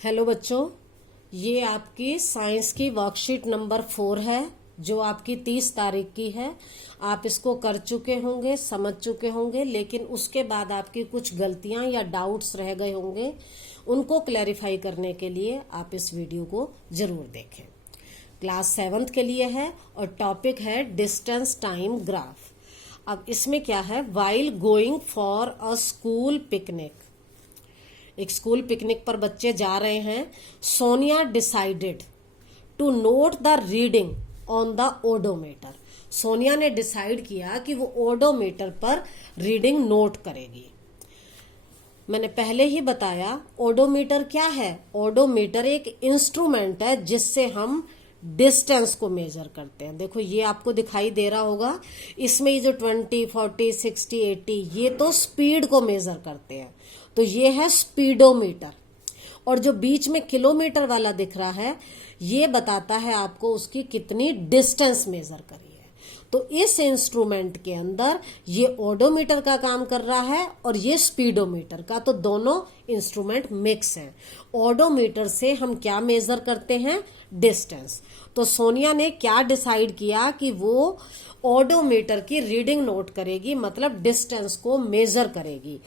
Hello बच्चों, ये आपकी साइंस की वर्कशीट नंबर 4 है जो आपकी 30 तारीख की है। आप इसको कर चुके होंगे, समझ चुके होंगे, लेकिन उसके बाद आपकी कुछ गलतियां या डाउट्स रह गए होंगे। उनको क्लैरिफाई करने के लिए आप इस वीडियो को जरूर देखें। क्लास 7th के लिए है और टॉपिक है डिस्टेंस टाइम ग्राफ। अब इसमें क्या है, while going for a school picnic, एक स्कूल पिकनिक पर बच्चे जा रहे हैं। Sonia decided to note the reading on the odometer. Sonia ने डिसाइड किया कि वो ओडोमीटर पर रीडिंग नोट करेगी। मैंने पहले ही बताया ओडोमीटर क्या है। ओडोमीटर एक इंस्ट्रूमेंट है जिससे हम डिस्टेंस को मेजर करते हैं। देखो ये आपको दिखाई दे रहा होगा, इसमें ये जो 20, 40, 60, 80 ये तो स्पीड को मेजर करते हैं, तो ये है स्पीडोमीटर। और जो बीच में किलोमीटर वाला दिख रहा है ये बताता है आपको उसकी कितनी डिस्टेंस मेजर करी है। तो इस इंस्ट्रूमेंट के अंदर ये ओडोमीटर का काम कर रहा है और ये स्पीडोमीटर का, तो दोनों इंस्ट्रूमेंट मिक्स हैं। ओडोमीटर से हम क्या मेजर करते हैं, डिस्टेंस। तो सोनिया ने क्या डिसाइड किया कि वो ओडोमीटर की रीडिंग नोट करेगी, मतलब डिस्टेंस को मेजर करेगी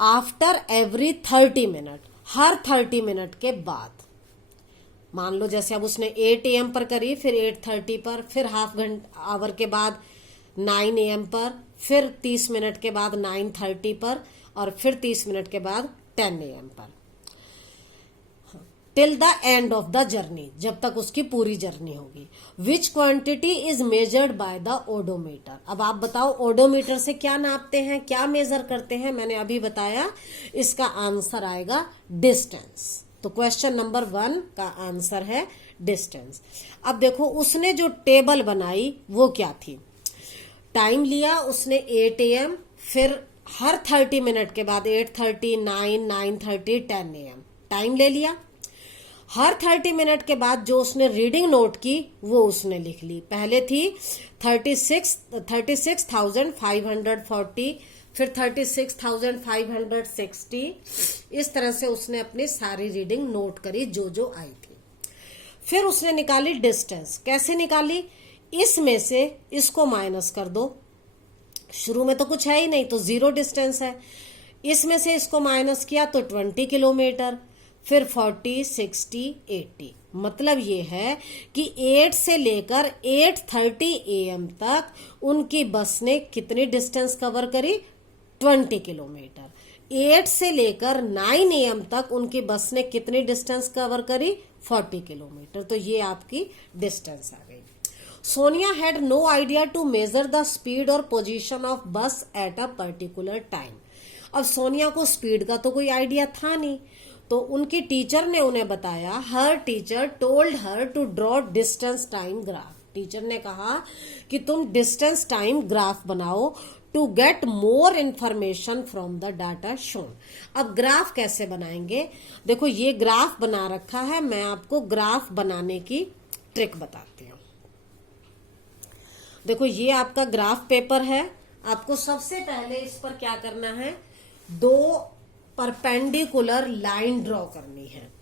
आफ्टर एवरी 30 मिनट, हर 30 मिनट के बाद। मान लो जैसे अब उसने 8 AM पर करी, फिर 8:30 पर, फिर हाफ आवर के बाद 9 AM पर, फिर 30 मिनट के बाद 9:30 पर, और फिर 30 मिनट के बाद 10 AM पर, till the end of the journey, जब तक उसकी पूरी जर्नी होगी। विच quantity is measured by the odometer. अब आप बताओ ओडोमीटर से क्या नापते हैं, क्या मेजर करते हैं। मैंने अभी बताया, इसका आंसर आएगा डिस्टेंस। तो क्वेश्चन नंबर 1 का आंसर है डिस्टेंस। अब देखो उसने जो टेबल बनाई वो क्या थी। टाइम लिया उसने 8 AM, फिर हर 30 मिनट के बाद 8:30, 9, 9:30, 10 AM टाइम ले लिया। हर 30 मिनट के बाद जो उसने रीडिंग नोट की वो उसने लिख ली। पहले थी 36,540, फिर 36,560। इस तरह से उसने अपनी सारी रीडिंग नोट करी जो जो आई थी। फिर उसने निकाली डिस्टेंस। कैसे निकाली, इसमें से इसको माइनस कर दो। शुरू में तो कुछ है ही नहीं, तो 0 डिस्टेंस है। इसमें से इसको माइनस किया तो 20 किलोमीटर, फिर 40, 60, 80। मतलब ये है कि 8 से लेकर 8:30 AM तक उनकी बस ने कितनी डिस्टेंस कवर करी, 20 किलोमीटर। 8 से लेकर 9 AM तक उनकी बस ने कितनी डिस्टेंस कवर करी, 40 किलोमीटर। तो ये आपकी डिस्टेंस आ गई। Sonia had no idea to measure the speed और position of bus at a particular time. अब सोनिया को स्पीड का तो कोई आइडिया था नहीं, तो उनकी टीचर ने उन्हें बताया। हर teacher told her to draw distance time graph. Teacher ने कहा कि तुम डिस्टेंस टाइम ग्राफ बनाओ to get more information from the data shown. अब ग्राफ कैसे बनाएंगे, देखो ये ग्राफ बना रखा है, मैं आपको ग्राफ बनाने की ट्रिक बताती हूँ। देखो ये आपका ग्राफ पेपर है। आपको सबसे पहले इस पर क्या करना है, 2 परपेंडिकुलर लाइन ड्रॉ करनी है।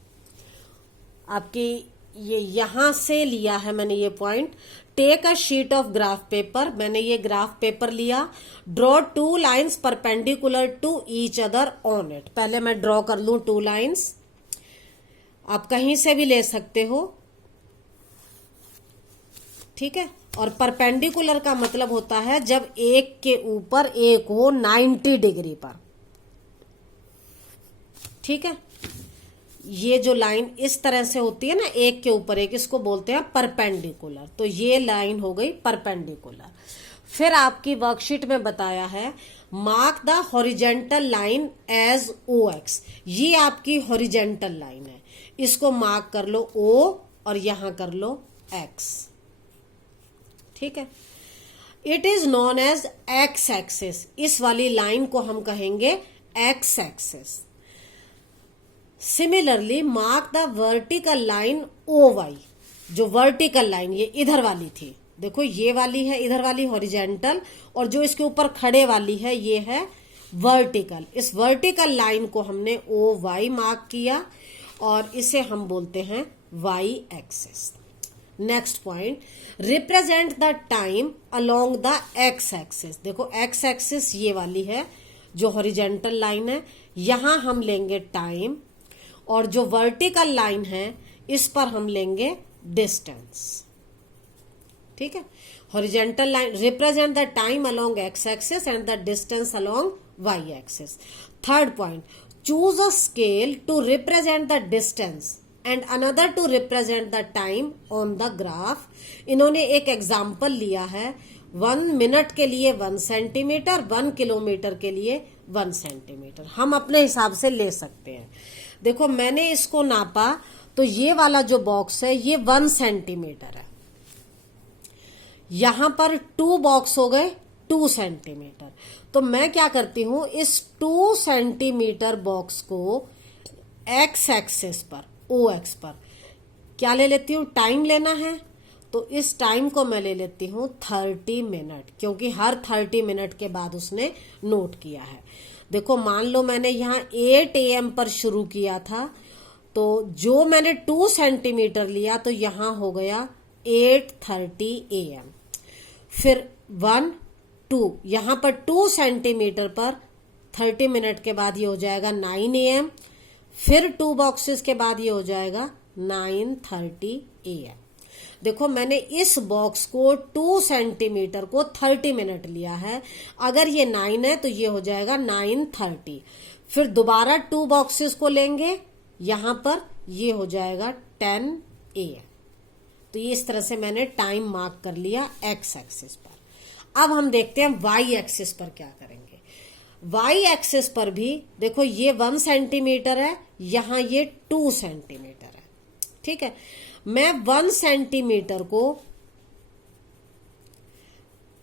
आपकी ये यहां से लिया है मैंने ये point. Take a sheet of graph paper, मैंने ये ग्राफ पेपर लिया। Draw 2 lines perpendicular to each other on it. पहले मैं ड्रॉ कर लूं 2 लाइन्स, आप कहीं से भी ले सकते हो, ठीक है। और परपेंडिकुलर का मतलब होता है जब एक के ऊपर एक हो 90 डिग्री पर, ठीक है। ये जो लाइन इस तरह से होती है ना, एक के ऊपर एक, इसको बोलते हैं परपेंडिकुलर। तो ये लाइन हो गई परपेंडिकुलर। फिर आपकी वर्कशीट में बताया है mark the horizontal line as OX। ये आपकी हॉरिजेंटल लाइन है, इसको मार्क कर लो O और यहां कर लो X, ठीक है। It is known as X axis. इस वाली लाइन को हम कहेंगे X axis. Similarly mark the vertical line OY। जो वर्टिकल लाइन ये इधर वाली थी, देखो ये वाली है इधर वाली हॉरिजेंटल, और जो इसके ऊपर खड़े वाली है ये है वर्टिकल। इस वर्टिकल लाइन को हमने OY मार्क किया। और इसे हम बोलते हैं Y axis. Next point, represent the time along the X axis. देखो एक्स एक्सिस ये वाली है जो हॉरिजेंटल लाइन है, यहां हम लेंगे टाइम, और जो वर्टिकल लाइन है इस पर हम लेंगे डिस्टेंस। ठीक है, horizontal line represent the time along X axis and the distance along Y axis. Third point, choose a scale to represent the distance and another to represent the time on the graph. इन्होंने एक example लिया है, 1 minute के लिए 1 centimetre, 1 kilometre के लिए 1 centimetre. हम अपने हिसाब से ले सकते हैं। देखो मैंने इसको नापा तो ये वाला जो बॉक्स है ये 1 सेंटीमीटर है, यहां पर 2 बॉक्स हो गए 2 सेंटीमीटर। तो मैं क्या करती हूं, इस 2 सेंटीमीटर बॉक्स को एक्स एक्सिस पर, ओ एक्स पर क्या ले लेती हूँ, टाइम लेना है। तो इस टाइम को मैं ले लेती हूँ 30 मिनट, क्योंकि हर 30 मिनट के बाद उसने नोट किया है। देखो मान लो मैंने यहाँ 8 AM पर शुरू किया था, तो जो मैंने 2 सेंटीमीटर लिया तो यहाँ हो गया 8:30 AM। फिर 1 2, यहाँ पर 2 सेंटीमीटर पर 30 मिनट के बाद ये हो जाएगा 9 AM। फिर 2 बॉक्सेस के बाद ये हो जाएगा 9:30 AM। देखो मैंने इस बॉक्स को 2 सेंटीमीटर को 30 मिनट लिया है, अगर ये 9 है तो ये हो जाएगा 9:30। फिर दोबारा 2 बॉक्सेस को लेंगे, यहां पर ये हो जाएगा 10 AM। तो ये इस तरह से मैंने टाइम मार्क कर लिया एक्स एक्सिस पर। अब हम देखते हैं वाई एक्सिस पर क्या करेंगे। वाई एक्सिस पर भी देखो ये 1 सेंटीमीटर है, यहां ये 2 सेंटीमीटर है। ठीक है, मैं 1 सेंटीमीटर को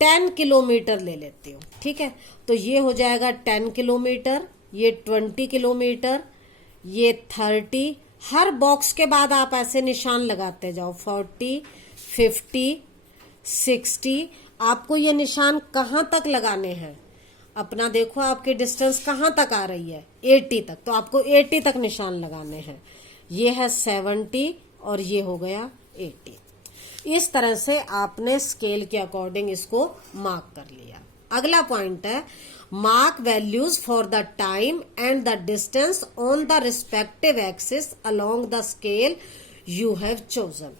10 किलोमीटर ले लेती हूँ। ठीक है, तो ये हो जाएगा 10 किलोमीटर, ये 20 किलोमीटर, ये 30। हर बॉक्स के बाद आप ऐसे निशान लगाते जाओ, 40, 50, 60। आपको ये निशान कहां तक लगाने हैं, अपना देखो आपकी डिस्टेंस कहां तक आ रही है, 80 तक, तो आपको 80 तक निशान लगाने हैं। ये है 70 और ये हो गया 80। इस तरह से आपने स्केल के अकॉर्डिंग इसको मार्क कर लिया। अगला पॉइंट है, mark values for the time and the distance on the respective axis along the scale you have chosen.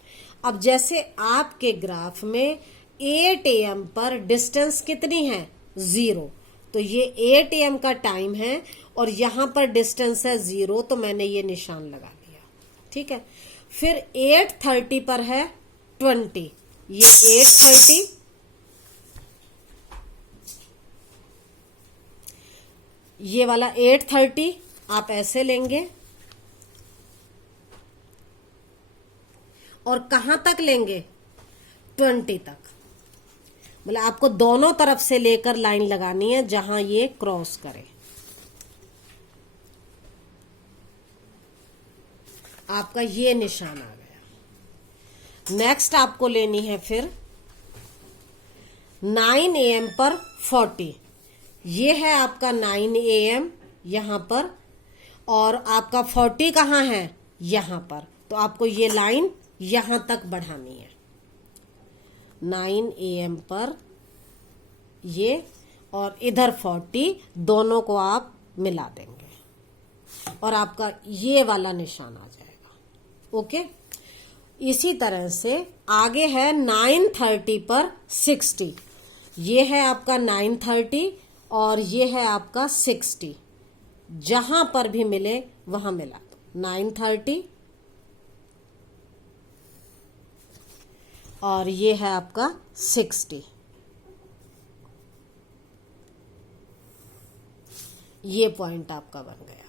अब जैसे आपके ग्राफ में 8 AM पर डिस्टेंस कितनी है, 0, तो ये 8 AM का टाइम है और यहां पर डिस्टेंस है 0, तो मैंने ये निशान लगा लिया। ठीक है, फिर 8:30 पर है 20, ये 8:30, ये वाला 8:30 आप ऐसे लेंगे और कहां तक लेंगे, 20 तक। मतलब आपको दोनों तरफ से लेकर लाइन लगानी है जहां ये क्रॉस करे। आपका ये निशान आ गया। नेक्स्ट आपको लेनी है फिर 9 AM पर 40, ये है आपका 9 AM यहां पर, और आपका 40 कहां है, यहां पर। तो आपको ये लाइन यहां तक बढ़ानी है, 9 AM पर ये, और इधर 40, दोनों को आप मिला देंगे और आपका ये वाला निशान आ जाएगा। ओके, इसी तरह से आगे है 9:30 पर 60, ये है आपका 9:30 और ये है आपका 60, जहां पर भी मिले वहां मिला दो। 9:30 और ये है आपका 60, ये पॉइंट आपका बन गया।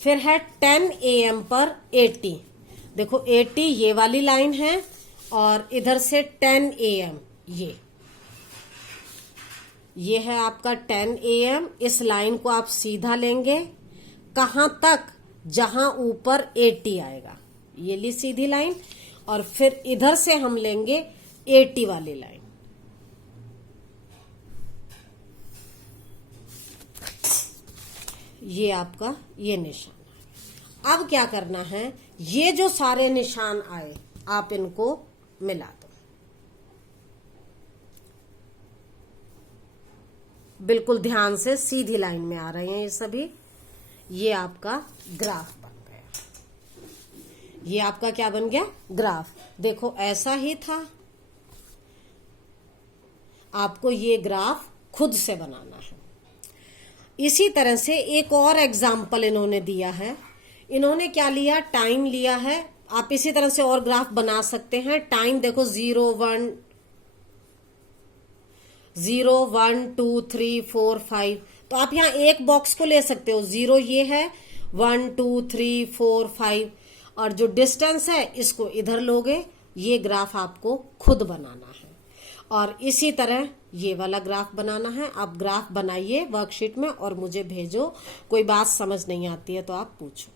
फिर है 10 AM पर 80, देखो 80 ये वाली लाइन है और इधर से 10 AM ये है आपका 10 AM। इस लाइन को आप सीधा लेंगे कहां तक, जहां ऊपर 80 आएगा, ये ली सीधी लाइन, और फिर इधर से हम लेंगे 80 वाली लाइन। ये आपका ये निशान है। अब क्या करना है, ये जो सारे निशान आए आप इनको मिला दो। बिल्कुल ध्यान से सीधी लाइन में आ रहे हैं ये सभी। ये आपका ग्राफ बन गया। ये आपका क्या बन गया, ग्राफ। देखो ऐसा ही था, आपको ये ग्राफ खुद से बनाना है। इसी तरह से एक और एग्जाम्पल इन्होंने दिया है। इन्होंने क्या लिया, टाइम लिया है। आप इसी तरह से और ग्राफ बना सकते हैं। टाइम देखो 0 1 2 3 4 5, तो आप यहां एक बॉक्स को ले सकते हो। 0 ये है, 1 2 3 4 5, और जो डिस्टेंस है इसको इधर लोगे। ये ग्राफ आपको खुद बनाना है। और इसी तरह ये वाला ग्राफ बनाना है। आप ग्राफ बनाइए वर्कशीट में और मुझे भेजो। कोई बात समझ नहीं आती है तो आप पूछो।